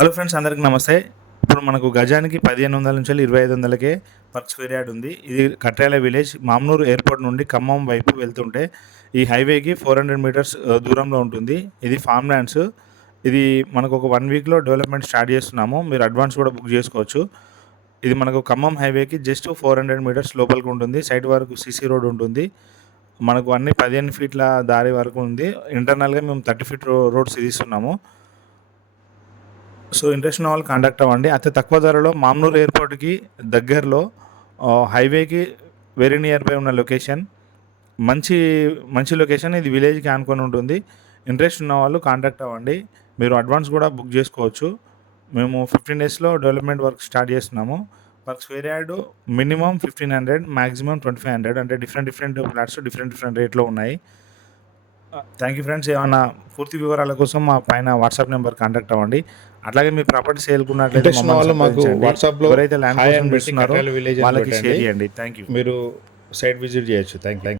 Hello friends అందరికీ నమస్తే. ఇప్పుడు మనకు గజానికి పదిహేను వందల నుంచి ఇరవై ఐదు వందలకే పర్ స్క్వేర్ యార్డ్ ఉంది. ఇది కట్రాల విలేజ్ మామనూరు ఎయిర్పోర్ట్ నుండి ఖమ్మం వైపు వెళ్తుంటే ఈ హైవేకి ఫోర్ హండ్రెడ్ మీటర్స్ దూరంలో ఉంటుంది. ఇది ఫామ్ ల్యాండ్స్ ఇది మనకు ఒక వన్ వీక్లో డెవలప్మెంట్ స్టార్ట్ చేస్తున్నాము. మీరు అడ్వాన్స్ కూడా బుక్ చేసుకోవచ్చు. ఇది మనకు ఖమ్మం హైవేకి జస్ట్ ఫోర్ హండ్రెడ్ మీటర్స్ లోపలికి ఉంటుంది. సైడ్ వరకు సీసీ రోడ్ ఉంటుంది. మనకు అన్ని పదిహేను ఫీట్ల దారి వరకు ఉంది. ఇంటర్నల్గా మేము థర్టీ ఫీట్ రోడ్స్ ఇస్తున్నాము. సో ఇంట్రెస్ట్ ఉన్న వాళ్ళు కాంటాక్ట్ అవ్వండి. అతి తక్కువ ధరలో మామ్నూర్ ఎయిర్పోర్ట్కి దగ్గరలో హైవేకి వెరీ నియర్ బై ఉన్న లొకేషన్. మంచి మంచి లొకేషన్ ఇది విలేజ్కి ఆనుకొని ఉంటుంది. ఇంట్రెస్ట్ ఉన్న వాళ్ళు కాంటాక్ట్ అవ్వండి. మీరు అడ్వాన్స్ కూడా బుక్ చేసుకోవచ్చు. మేము ఫిఫ్టీన్ డేస్లో డెవలప్మెంట్ వర్క్ స్టార్ట్ చేస్తున్నాము. Per square yard minimum fifteen hundred maximum twenty five hundred అంటే different different flats different different రేట్లో ఉన్నాయి. థ్యాంక్ యూ ఫ్రెండ్స్ ఏమన్నా పూర్తి వివరాల కోసం మా పైన వాట్సాప్ నెంబర్ కాంటాక్ట్ అవ్వండి. అట్లాగే మీ ప్రాపర్టీ సేల్కున్నట్లయితే మాకు WhatsApp లో ఎవరైతే ల్యాండ్ అని వాళ్ళకి. షేర్ చేయండి. థ్యాంక్ యూ మీరు సైట్ విజిట్ చేయొచ్చు. Thank thank